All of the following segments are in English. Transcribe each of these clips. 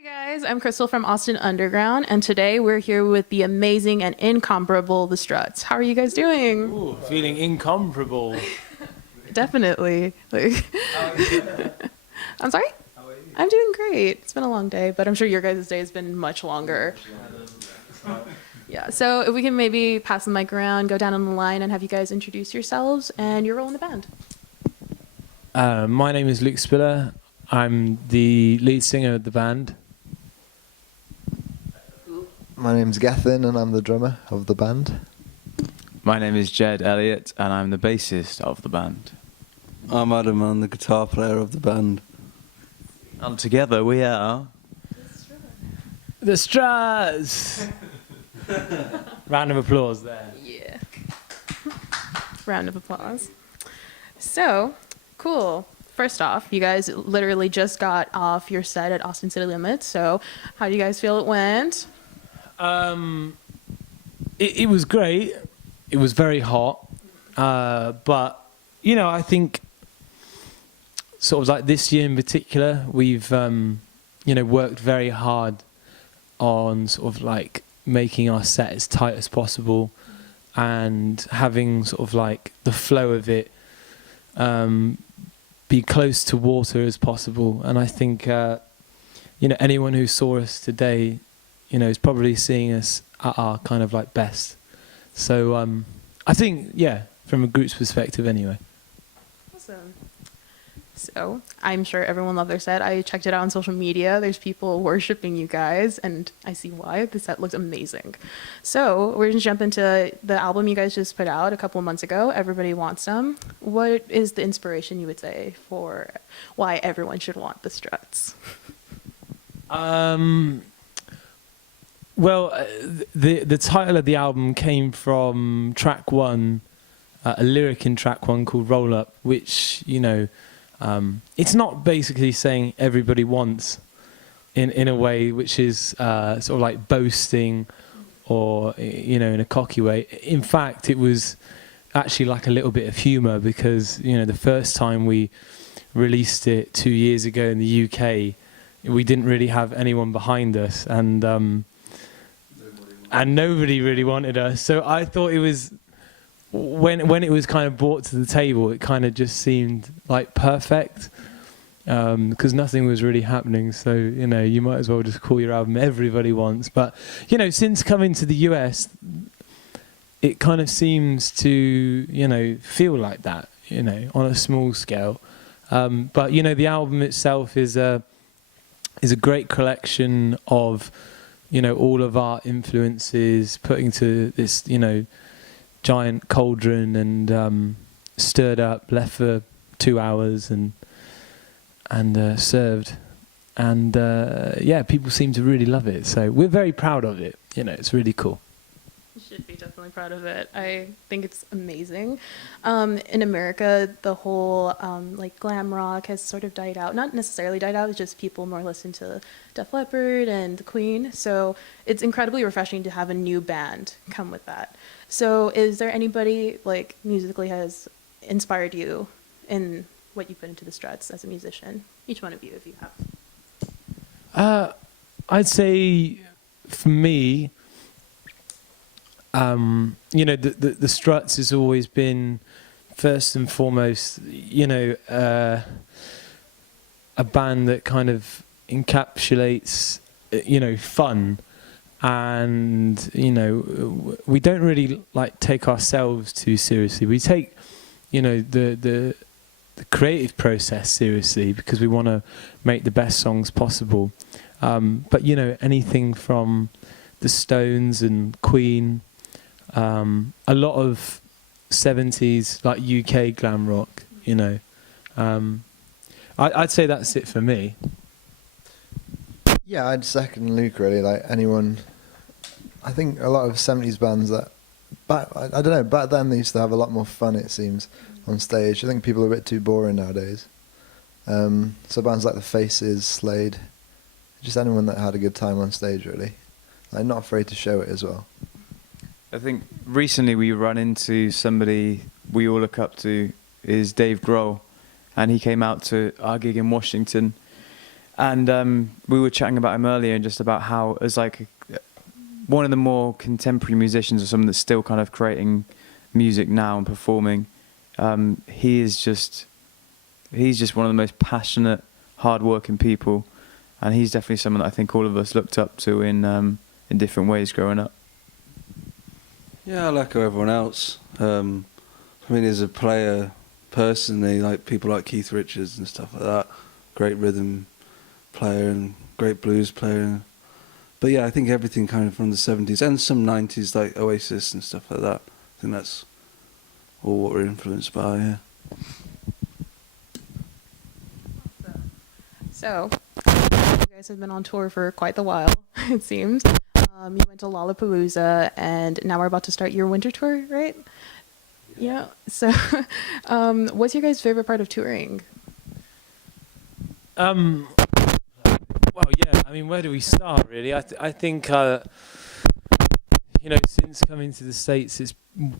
Hey guys, I'm Crystal from Austin Underground, and today we're here with the amazing and incomparable The Struts. How are you guys doing? Ooh, feeling incomparable. Definitely. I'm sorry? How are you? I'm doing great. It's been a long day, but I'm sure your guys' day has been much longer. Yeah, so if we can maybe pass the mic around, go down on the line, and have you guys introduce yourselves and your role in the band. My name is Luke Spiller. I'm the lead singer of the band. My name's Gethin and I'm the drummer of the band. My name is Jed Elliott and I'm the bassist of the band. I'm Adam, I'm the guitar player of the band. And together we are... The Struts! Round of applause there. Yeah. Round of applause. So, cool. First off, you guys literally just got off your set at Austin City Limits, so how do you guys feel it went? It was great. It was very hot. But, you know, I think sort of like this year in particular, we've, you know, worked very hard on sort of like making our set as tight as possible and having sort of like the flow of it be close to water as possible. And I think, you know, anyone who saw us today, you know, is probably seeing us at our kind of like best. So I think, yeah, from a group's perspective anyway. Awesome. So I'm sure everyone loved their set. I checked it out on social media. There's people worshiping you guys, and I see why. The set looks amazing. So we're going to jump into the album you guys just put out a couple of months ago, Everybody Wants Some. What is the inspiration, you would say, for why everyone should want the Struts? Well, the title of the album came from track one, a lyric in track one called Roll Up, which, you know, it's not basically saying everybody wants in a way which is sort of like boasting or, you know, in a cocky way. In fact, it was actually like a little bit of humour because, you know, the first time we released it 2 years ago in the UK, we didn't really have anyone behind us, and nobody really wanted us. So I thought it was, when it was kind of brought to the table, it kind of just seemed like perfect because nothing was really happening. So, you know, you might as well just call your album Everybody Wants. But, you know, since coming to the US, it kind of seems to, you know, feel like that, you know, on a small scale. But, you know, the album itself is a great collection of, you know, all of our influences put into this, you know, giant cauldron and stirred up, left for 2 hours and served. And yeah, people seem to really love it. So we're very proud of it. You know, it's really cool. You should be definitely proud of it. I think it's amazing. In America, the whole like glam rock has sort of died out. Not necessarily died out, it's just people more listen to Def Leppard and the Queen. So it's incredibly refreshing to have a new band come with that. So is there anybody like musically has inspired you in what you put into the Struts as a musician? Each one of you, if you have. I'd say for me, you know, the Struts has always been first and foremost, you know, a band that kind of encapsulates, you know, fun. And, you know, we don't really like take ourselves too seriously. We take, you know, the creative process seriously because we want to make the best songs possible. But, you know, anything from the Stones and Queen, a lot of 70s like UK glam rock, you know. I'd say that's it for me. Yeah, I'd second Luke really. Like anyone, I think a lot of 70s bands that, I don't know, back then they used to have a lot more fun, it seems, on stage. I think people are a bit too boring nowadays. So bands like The Faces, Slade, just anyone that had a good time on stage really. Like not afraid to show it as well. I think recently we run into somebody we all look up to is Dave Grohl, and he came out to our gig in Washington And we were chatting about him earlier, and just about how, as like one of the more contemporary musicians, or someone that's still kind of creating music now and performing, he's just one of the most passionate, hard-working people, and he's definitely someone that I think all of us looked up to in different ways growing up. Yeah, I like everyone else. I mean, as a player, personally, like people like Keith Richards and stuff like that, great rhythm player and great blues player. But yeah, I think everything kind of from the 70s and some 90s, like Oasis and stuff like that. I think that's all what we're influenced by, yeah. So, you guys have been on tour for quite the while, it seems. You went to Lollapalooza, and now we're about to start your winter tour, right? Yeah. So, what's your guys' favorite part of touring? Well, yeah. I mean, where do we start? Really, I think since coming to the States,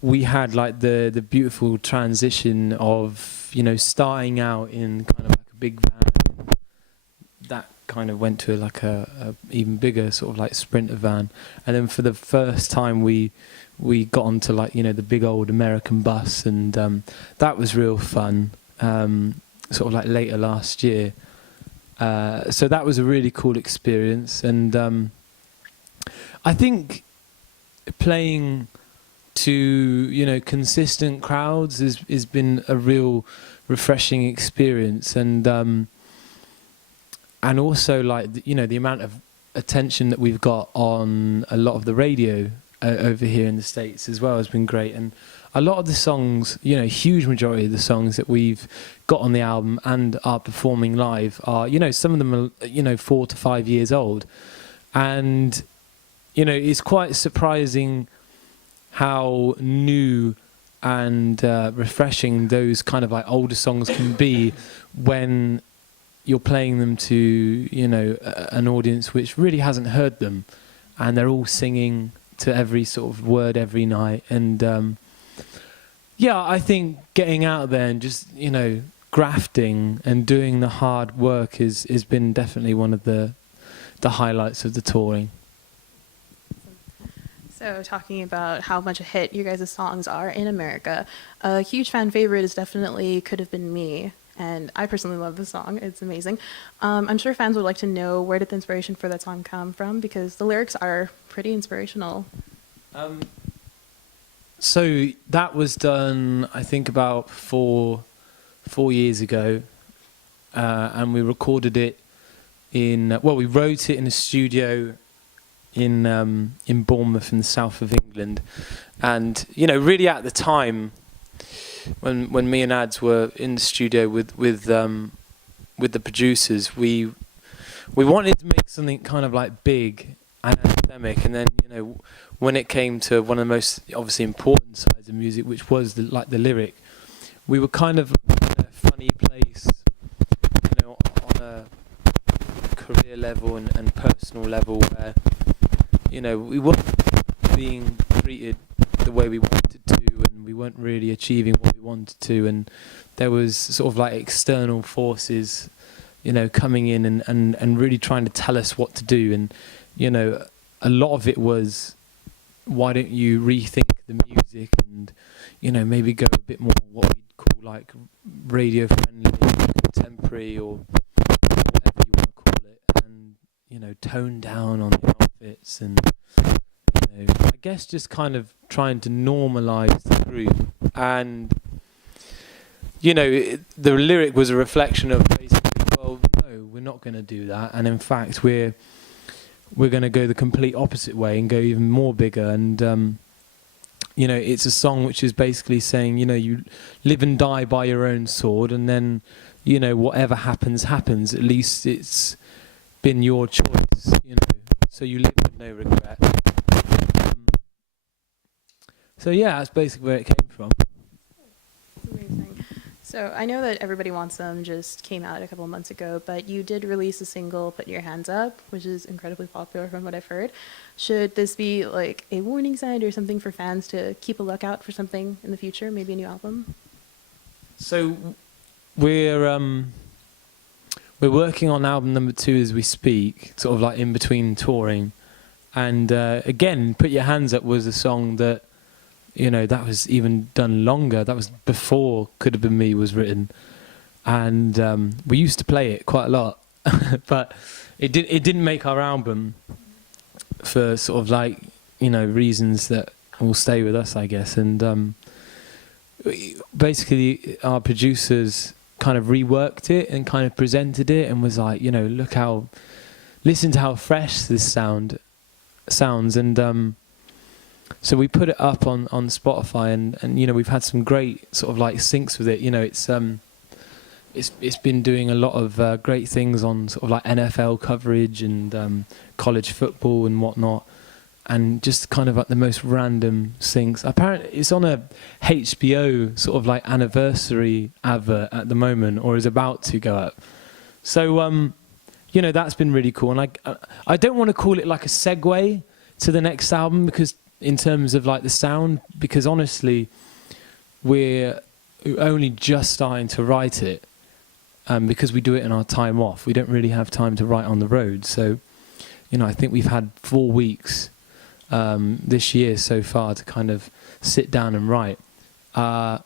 we had like the beautiful transition of starting out in kind of like a big van that kind of went to like a even bigger sort of like Sprinter van, and then for the first time we got onto like the big old American bus, and that was real fun. Sort of like later last year. So that was a really cool experience, and I think playing to consistent crowds has been a real refreshing experience, and also like the amount of attention that we've got on a lot of the radio over here in the States as well has been great. And a lot of the songs, huge majority of the songs that we've got on the album and are performing live are, some of them are, 4 to 5 years old. And, it's quite surprising how new and refreshing those kind of like older songs can be when you're playing them to, an audience which really hasn't heard them, and they're all singing to every sort of word every night. And, yeah, I think getting out there and just, grafting and doing the hard work has been definitely one of the highlights of the touring. So, talking about how much a hit your guys' songs are in America, a huge fan favorite is definitely Could Have Been Me, and I personally love the song. It's amazing. I'm sure fans would like to know, where did the inspiration for that song come from, because the lyrics are pretty inspirational. So that was done, I think, about four years ago, and we recorded it we wrote it in a studio in Bournemouth in the south of England. And really at the time when me and Ads were in the studio with the producers, we wanted to make something kind of like big and anthemic, and then when it came to one of the most obviously important sides of music, which was the lyric, we were kind of in a funny place, on a career level and personal level, where we weren't being treated the way we wanted to, and we weren't really achieving what we wanted to, and there was sort of like external forces coming in and really trying to tell us what to do. And a lot of it was, why don't you rethink the music and maybe go a bit more what we'd call like radio friendly, contemporary, or whatever you want to call it, and tone down on the outfits, and I guess just kind of trying to normalize the group. And the lyric was a reflection of basically, well, no, we're not going to do that, and in fact we're going to go the complete opposite way and go even more bigger. And it's a song which is basically saying, you live and die by your own sword, and then whatever happens, at least it's been your choice, so you live with no regret. So yeah, that's basically where it came from. That's amazing. So I know that Everybody Wants Them just came out a couple of months ago, but you did release a single, Put Your Hands Up, which is incredibly popular from what I've heard. Should this be like a warning sign or something for fans to keep a lookout for something in the future, maybe a new album? So we're we're working on album number 2 as we speak, sort of like in between touring. And again, Put Your Hands Up was a song that, you know, that was even done longer. That was before Could Have Been Me was written. And we used to play it quite a lot. But it didn't make our album for sort of like, you know, reasons that will stay with us, I guess. And basically our producers kind of reworked it and kind of presented it and was like, you know, listen to how fresh this sounds. And so we put it up on Spotify, and you know, we've had some great sort of like syncs with it. You know, it's been doing a lot of great things on sort of like NFL coverage and college football and whatnot, and just kind of like the most random syncs. Apparently, it's on a HBO sort of like anniversary advert at the moment, or is about to go up. So, you know, that's been really cool. And I don't want to call it like a segue to the next album, because in terms of like the sound, because honestly, we're only just starting to write it. Because we do it in our time off. We don't really have time to write on the road. So, you know, I think we've had 4 weeks this year so far to kind of sit down and write. But,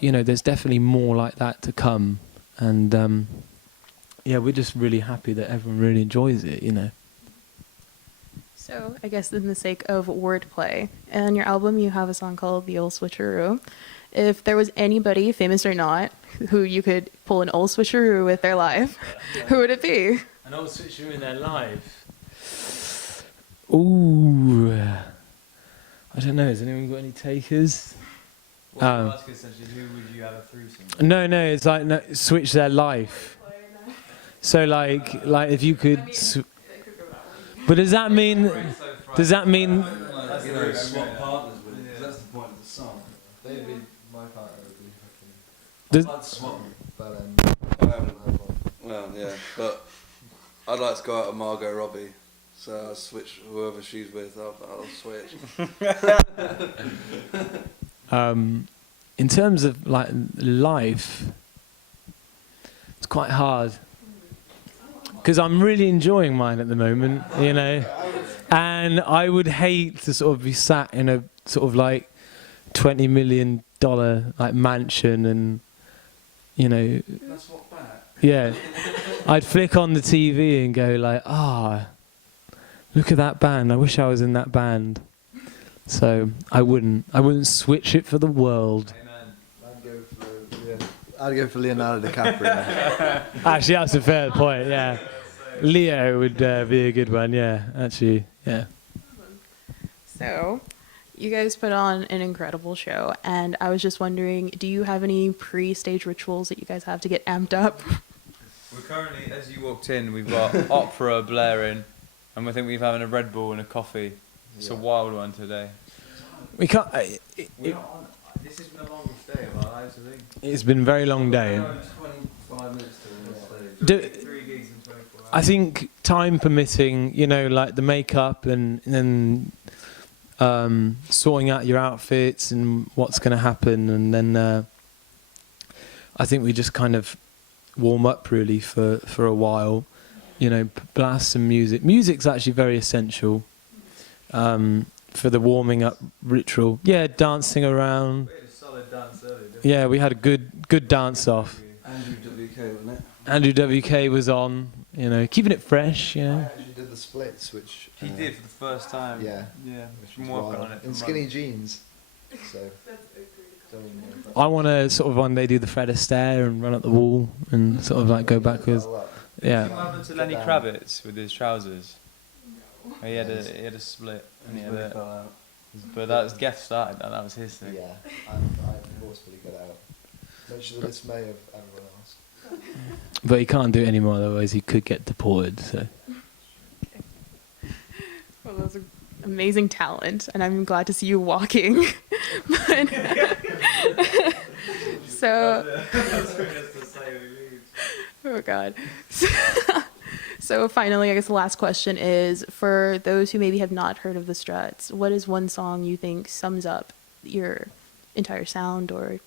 you know, there's definitely more like that to come. And, yeah, we're just really happy that everyone really enjoys it, you know. So I guess in the sake of wordplay, on your album you have a song called The Old Switcheroo. If there was anybody, famous or not, who you could pull an old switcheroo with their life, who would it be? An old switcheroo in their life? Ooh. I don't know. Has anyone got any takers? Well, ask essentially, who would you have a threesome? No, it's like switch their life. So like if you could... but does that mean... Does that mean... Swap partners with it, 'cause that's the point of the song. They'd be my partner would be Does, I'd swap them. but I haven't had one. Well, yeah, but I'd like to go out with Margot Robbie, so I'll switch whoever she's with. I'll switch. in terms of like life, it's quite hard. Because I'm really enjoying mine at the moment, you know. And I would hate to sort of be sat in a sort of like $20 million like mansion and, you know. That's what back. Yeah. I'd flick on the TV and go like, look at that band. I wish I was in that band. So I wouldn't switch it for the world. I'd go for Leonardo DiCaprio. Actually, that's a fair point, yeah. Leo would be a good one, yeah, actually, yeah. So, you guys put on an incredible show, and I was just wondering, do you have any pre-stage rituals that you guys have to get amped up? We're currently, as you walked in, we've got opera blaring, and I think we're having a Red Bull and a coffee. It's a wild one today. We can't... This has been the longest day of our lives, I think. It's been a very long day. 25 minutes to the stage. 3 gigs in 24 hours. I think time permitting, you know, like the makeup and then sorting out your outfits and what's going to happen, and then I think we just kind of warm up really for a while, you know, blast some music. Music's actually very essential for the warming up ritual. Yeah, dancing around. We had a solid dance earlier, didn't Yeah, we had a good dance off. Andrew WK, wasn't it? Andrew WK was on, you know, keeping it fresh, you I know. actually did the splits, which He did for the first time. yeah, Yeah. which Been was working wild. on it for in skinny months. jeans. So don't even know if I want to sort of one day do the Fred Astaire and run up the wall and sort of like go backwards. Yeah. What happened to Lenny Kravitz with his trousers? He had a split. And he had Really a, fell out. but that was Geff started that. That was his thing. Yeah, I forcefully got out. Much to the dismay of everyone else. But he can't do it anymore, otherwise he could get deported. So Well, those are amazing talent, and I'm glad to see you walking. But, so, oh God. So finally, I guess the last question is, for those who maybe have not heard of the Struts, what is one song you think sums up your entire sound? Or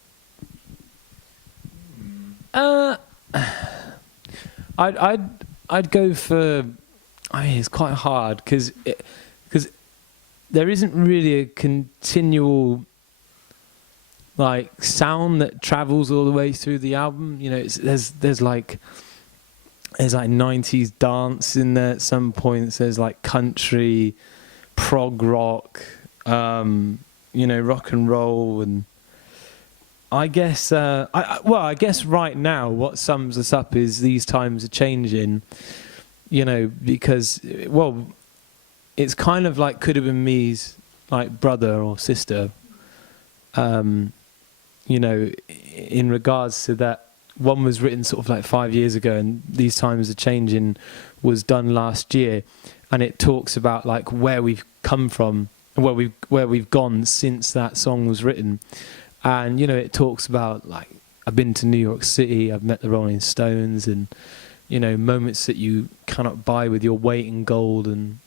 I'd go for. I mean, it's quite hard because there isn't really a continual like sound that travels all the way through the album. You know, there's like 90s dance in there at some points. There's like country, prog rock, you know, rock and roll, and I guess I guess right now what sums us up is these times are changing. You know, because well, it's kind of like could have been me's like brother or sister. You know, in regards to that, one was written sort of like 5 years ago, and these times are changing was done last year, and it talks about like where we've come from and where we've gone since that song was written, and you know, it talks about like I've been to New York City, I've met the Rolling Stones, and you know, moments that you cannot buy with your weight in gold, and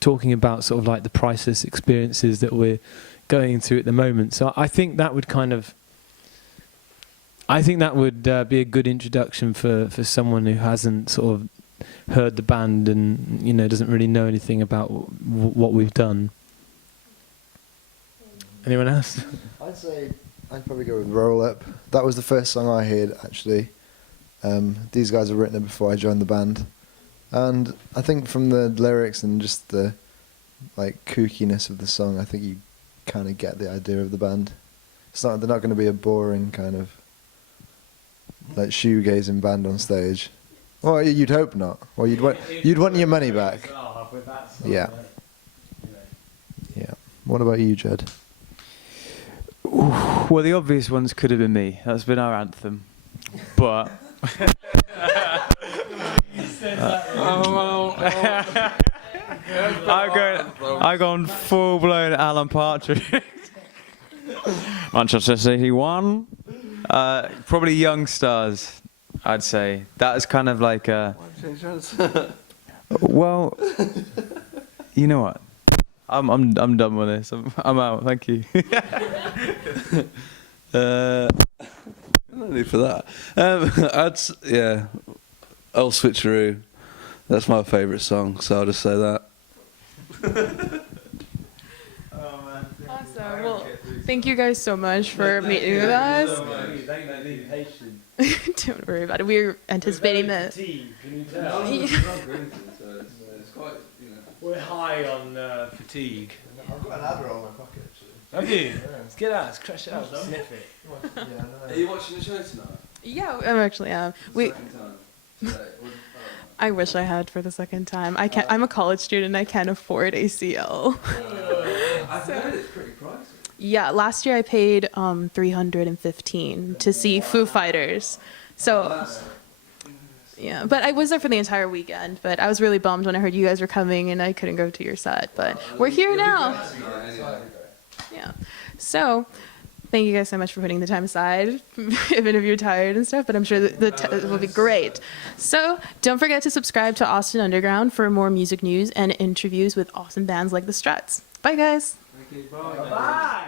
talking about sort of like the priceless experiences that we're going through at the moment. So I think that would be a good introduction for someone who hasn't sort of heard the band and, you know, doesn't really know anything about what we've done. Anyone else? I'd say I'd probably go with Roll Up. That was the first song I heard, actually. These guys have written it before I joined the band. And I think from the lyrics and just the like kookiness of the song, I think you kind of get the idea of the band. They're not going to be a boring kind of like shoegazing band on stage. Well, you'd hope not. Well, you'd want your money back. Yeah. Yeah. What about you, Jed? Well, the obvious ones could have been me. That's been our anthem. But I've gone full-blown Alan Partridge. Manchester City won. Probably Young Stars, I'd say. That is kind of like a... Well, you know what? I'm done with this. I'm out. Thank you. No need for that. Old Switcheroo. That's my favourite song, so I'll just say that. Awesome. Well, thank you guys so much for meeting with us. Don't worry about it. We're anticipating this. We're high on fatigue. I've got an Adderall in my pocket, actually. Have you? Let's get out. Let's crash it out. Sniff it. Are you watching the show tonight? Yeah, I actually am. I wish I had for the second time. I can't. I'm a college student. I can't afford ACL. I've heard it's pretty pricey. Yeah, last year I paid $315 to see Foo Fighters. So yeah, but I was there for the entire weekend. But I was really bummed when I heard you guys were coming and I couldn't go to your set. But we're here now. Yeah. So thank you guys so much for putting the time aside, even if you're tired and stuff. But I'm sure it will be great. So don't forget to subscribe to Austin Underground for more music news and interviews with awesome bands like the Struts. Bye, guys. Thank you. Bye. Bye.